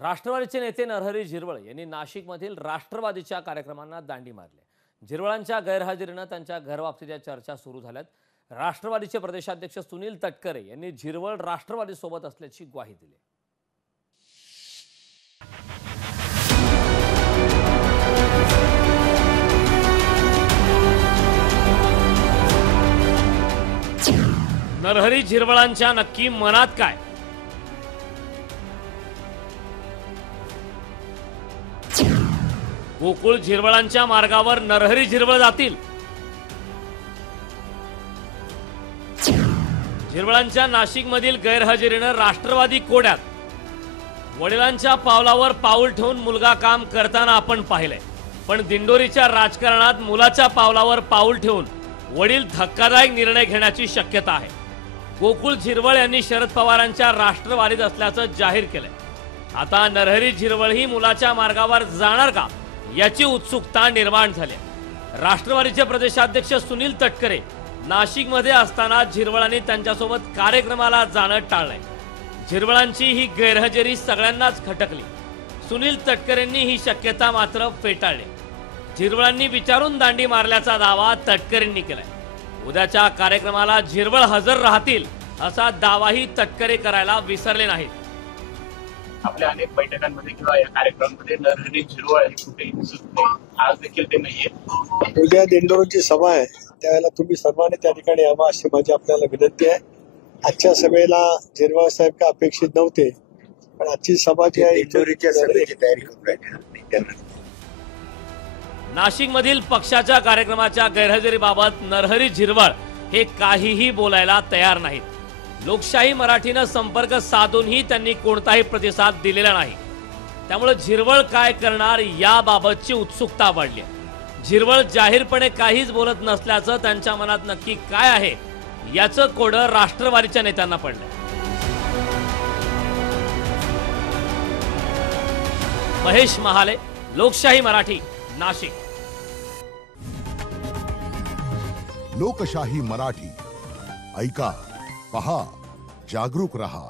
राष्ट्रवादीचे नेते नरहरी झिरवळ यांनी नाशिकमधील राष्ट्रवादीच्या कार्यक्रमांना दांडी मारली। झिरवळांच्या गैरहजेरीने त्यांच्या घरवापसीच्या चर्चा सुरू झाल्यात। राष्ट्रवादीचे प्रदेशाध्यक्ष सुनील तटकरे यांनी झिरवळ राष्ट्रवादी सोबत असल्याची ग्वाही दिली। नरहरी झिरवळांच्या नक्की मनात काय? गोकुळ झिरवळांच्या मार्गावर नरहरी झिरवळ जातील? झिरवळांच्या नाशिकमधील गैरहजेरीने राष्ट्रवादी कोड्यात। वडिलांच्या पावलावर पाऊल ठेवून मुलगा काम करताना आपण पाहिले, पण दिंडोरीच्या राजकारणात मुलाच्या पावलावर पाऊल ठेवून वडील धक्कादायक निर्णय घेण्याची शक्यता आहे। गोकुळ झिरवळ यांनी शरद पवारांच्या राष्ट्रवादीत असल्याचं जाहीर केलंय। आता नरहरी झिरवळ ही मुलाच्या मार्गावर जाणार का याची उत्सुकता निर्माण झाली। राष्ट्रवादीचे प्रदेशाध्यक्ष सुनील तटकरे नाशिकमध्ये असताना झिरवळांनी त्यांच्यासोबत कार्यक्रमाला जाणं टाळलंय। झिरवळांची ही गैरहजेरी सगळ्यांनाच खटकली। सुनील तटकरेंनी ही शक्यता मात्र फेटाळली। झिरवळांनी विचारून दांडी मारल्याचा दावा तटकरेंनी केलाय। उद्याच्या कार्यक्रमाला झिरवळ हजर राहतील असा दावाही तटकरे करायला विसरले नाहीत। आपल्या अनेक बैठकांमध्ये किंवा या कार्यक्रमांमध्ये नरहरी झिरवळ हे कुठेही दिसत नाही। आज देखील ते नाहीये। उद्या दिंडोरीची सभा आहे, त्यावेळेला तुम्ही सर्वांनी त्या ठिकाणी यावं अशी माझी आपल्याला विनंती आहे। आजच्या सभेला झिरवळ साहेब का अपेक्षित नव्हते, पण आजची सभा जी आहे दिंडोरीच्या सभेची तयारी करून राहिली। नाशिकमधील पक्षाच्या कार्यक्रमाच्या गैरहजेरीबाबत नरहरी झिरवळ हे काहीही बोलायला तयार नाहीत। लोकशाही मराठीनं संपर्क साधूनही त्यांनी कोणताही प्रतिसाद दिलेला नाही। त्यामुळे झिरवळ काय करणार याबाबतची उत्सुकता वाढली आहे। झिरवळ जाहीरपणे काहीच बोलत नसल्याचं त्यांच्या मनात नक्की काय आहे याचं कोडं राष्ट्रवादीच्या नेत्यांना पडलंय। महेश महाले, लोकशाही मराठी, नाशिक। लोकशाही मराठी ऐका, पहा, जागरूक रहा।